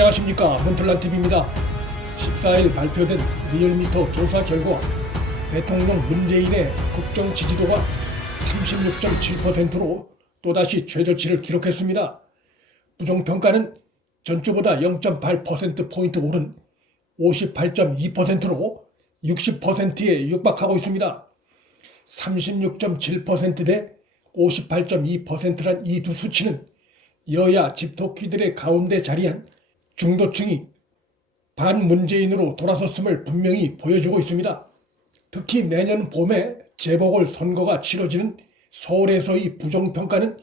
안녕하십니까, 문틀란TV입니다. 14일 발표된 리얼미터 조사 결과 대통령 문재인의 국정 지지도가 36.7%로 또다시 최저치를 기록했습니다. 부정평가는 전주보다 0.8%포인트 오른 58.2%로 60%에 육박하고 있습니다. 36.7% 대 58.2%란 이 두 수치는 여야 집토끼들의 가운데 자리한 중도층이 반문재인으로 돌아섰음을 분명히 보여주고 있습니다. 특히 내년 봄에 재보궐선거가 치러지는 서울에서의 부정평가는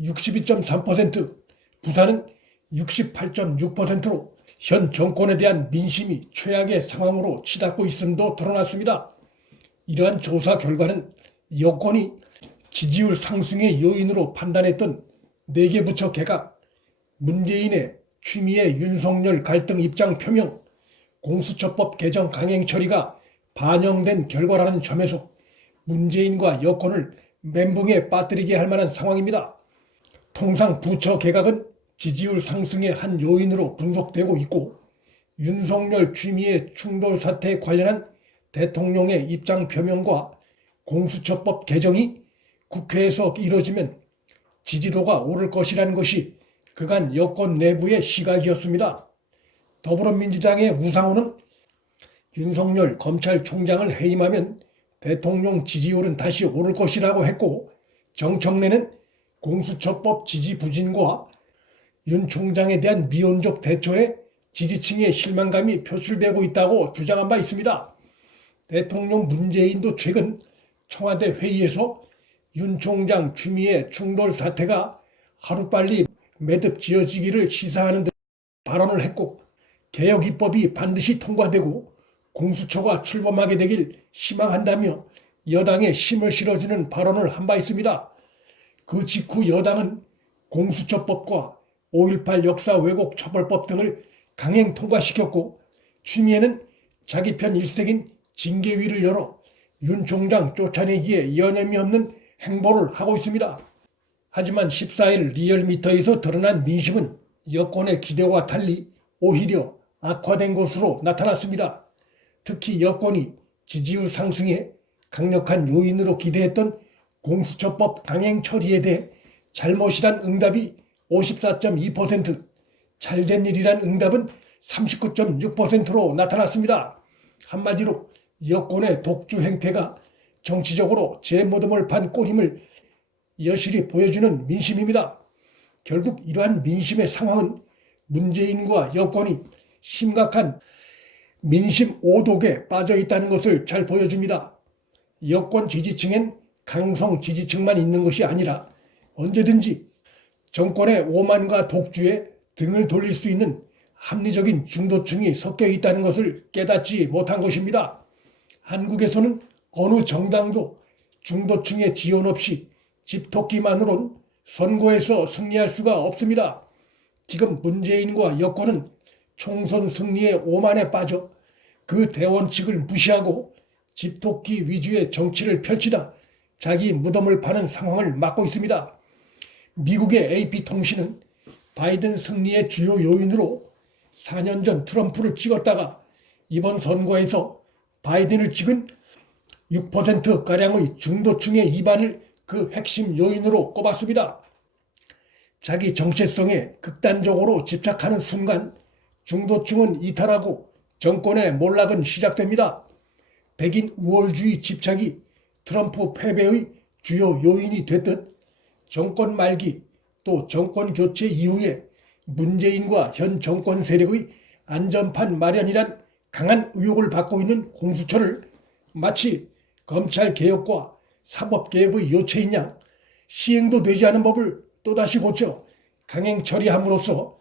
62.3%, 부산은 68.6%로 현 정권에 대한 민심이 최악의 상황으로 치닫고 있음도 드러났습니다. 이러한 조사 결과는 여권이 지지율 상승의 요인으로 판단했던 4개 부처 개각, 문재인의 취미의 윤석열 갈등 입장 표명, 공수처법 개정 강행 처리가 반영된 결과라는 점에서 문재인과 여권을 멘붕에 빠뜨리게 할 만한 상황입니다. 통상 부처 개각은 지지율 상승의 한 요인으로 분석되고 있고, 윤석열 취미의 충돌 사태에 관련한 대통령의 입장 표명과 공수처법 개정이 국회에서 이뤄지면 지지도가 오를 것이라는 것이 그간 여권 내부의 시각이었습니다. 더불어민주당의 우상호는 윤석열 검찰총장을 해임하면 대통령 지지율은 다시 오를 것이라고 했고, 정청래는 공수처법 지지부진과 윤 총장에 대한 미온적 대처에 지지층의 실망감이 표출되고 있다고 주장한 바 있습니다. 대통령 문재인도 최근 청와대 회의에서 윤 총장 취미의 충돌 사태가 하루빨리 매듭 지어지기를 시사하는 듯 발언을 했고, 개혁 입법이 반드시 통과되고 공수처가 출범하게 되길 희망한다며 여당에 힘을 실어주는 발언을 한 바 있습니다. 그 직후 여당은 공수처법과 5.18 역사 왜곡 처벌법 등을 강행 통과시켰고, 추미애는 자기 편 일색인 징계위를 열어 윤 총장 쫓아내기에 여념이 없는 행보를 하고 있습니다. 하지만 14일 리얼미터에서 드러난 민심은 여권의 기대와 달리 오히려 악화된 것으로 나타났습니다. 특히 여권이 지지율 상승에 강력한 요인으로 기대했던 공수처법 강행 처리에 대해 잘못이란 응답이 54.2%, 잘된 일이란 응답은 39.6%로 나타났습니다. 한마디로 여권의 독주 행태가 정치적으로 재무덤을 판 꼴임을 여실히 보여주는 민심입니다. 결국 이러한 민심의 상황은 문재인과 여권이 심각한 민심 오독에 빠져 있다는 것을 잘 보여줍니다. 여권 지지층엔 강성 지지층만 있는 것이 아니라 언제든지 정권의 오만과 독주에 등을 돌릴 수 있는 합리적인 중도층이 섞여 있다는 것을 깨닫지 못한 것입니다. 한국에서는 어느 정당도 중도층의 지원 없이 집토끼만으론 선거에서 승리할 수가 없습니다. 지금 문재인과 여권은 총선 승리의 오만에 빠져 그 대원칙을 무시하고 집토끼 위주의 정치를 펼치다 자기 무덤을 파는 상황을 맞고 있습니다. 미국의 AP통신은 바이든 승리의 주요 요인으로 4년 전 트럼프를 찍었다가 이번 선거에서 바이든을 찍은 6%가량의 중도층의 이반을 그 핵심 요인으로 꼽았습니다. 자기 정체성에 극단적으로 집착하는 순간 중도층은 이탈하고 정권의 몰락은 시작됩니다. 백인 우월주의 집착이 트럼프 패배의 주요 요인이 됐듯 정권 말기 또 정권 교체 이후에 문재인과 현 정권 세력의 안전판 마련이란 강한 의혹을 받고 있는 공수처를 마치 검찰개혁과 사법개혁의 요체인 양 시행도 되지 않은 법을 또다시 고쳐 강행 처리함으로써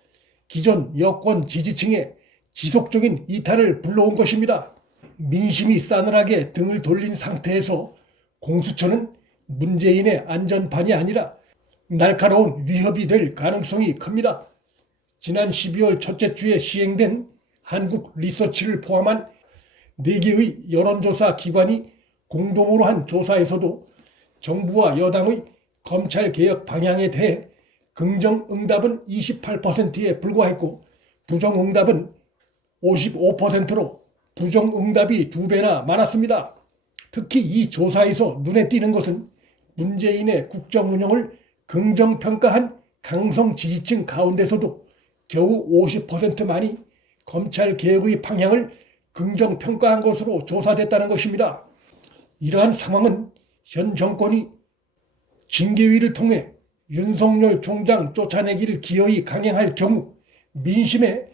기존 여권 지지층의 지속적인 이탈을 불러온 것입니다. 민심이 싸늘하게 등을 돌린 상태에서 공수처는 문재인의 안전판이 아니라 날카로운 위협이 될 가능성이 큽니다. 지난 12월 첫째 주에 시행된 한국 리서치를 포함한 4개의 여론조사 기관이 공동으로 한 조사에서도 정부와 여당의 검찰개혁 방향에 대해 긍정 응답은 28%에 불과했고 부정응답은 55%로 부정응답이 2배나 많았습니다. 특히 이 조사에서 눈에 띄는 것은 문재인의 국정 운영을 긍정평가한 강성 지지층 가운데서도 겨우 50%만이 검찰개혁의 방향을 긍정평가한 것으로 조사됐다는 것입니다. 이러한 상황은 현 정권이 징계위를 통해 윤석열 총장 쫓아내기를 기어이 강행할 경우 민심에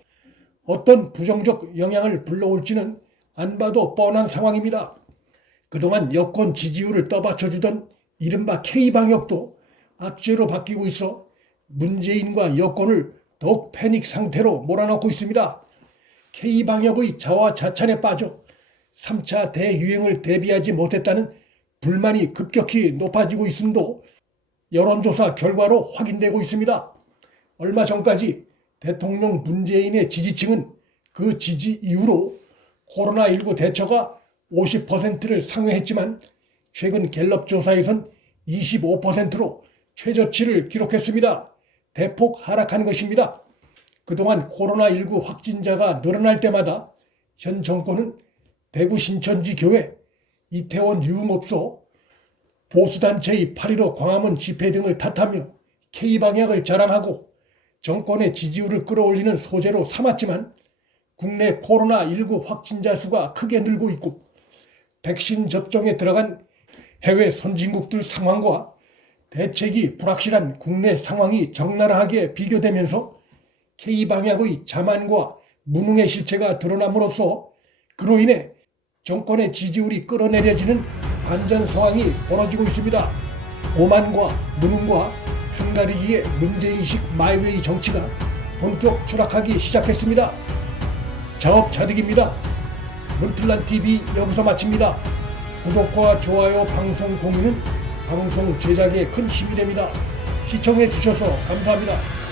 어떤 부정적 영향을 불러올지는 안 봐도 뻔한 상황입니다. 그동안 여권 지지율을 떠받쳐주던 이른바 K방역도 악재로 바뀌고 있어 문재인과 여권을 더욱 패닉 상태로 몰아넣고 있습니다. K방역의 자화자찬에 빠져 3차 대유행을 대비하지 못했다는 불만이 급격히 높아지고 있음도 여론조사 결과로 확인되고 있습니다. 얼마 전까지 대통령 문재인의 지지층은 그 지지 이후로 코로나19 대처가 50%를 상회했지만 최근 갤럽 조사에선 25%로 최저치를 기록했습니다. 대폭 하락한 것입니다. 그동안 코로나19 확진자가 늘어날 때마다 현 정권은 대구 신천지 교회, 이태원 유흥업소, 보수단체의 8.15 광화문 집회 등을 탓하며 K방역을 자랑하고 정권의 지지율을 끌어올리는 소재로 삼았지만 국내 코로나19 확진자 수가 크게 늘고 있고 백신 접종에 들어간 해외 선진국들 상황과 대책이 불확실한 국내 상황이 적나라하게 비교되면서 K방역의 자만과 무능의 실체가 드러남으로써 그로 인해 정권의 지지율이 끌어내려지는 반전 상황이 벌어지고 있습니다. 오만과 무능과 한가리기의 문재인식 마이웨이 정치가 본격 추락하기 시작했습니다. 자업자득입니다. 문틀란TV 여기서 마칩니다. 구독과 좋아요, 방송 공유는 방송 제작에 큰 힘이 됩니다. 시청해 주셔서 감사합니다.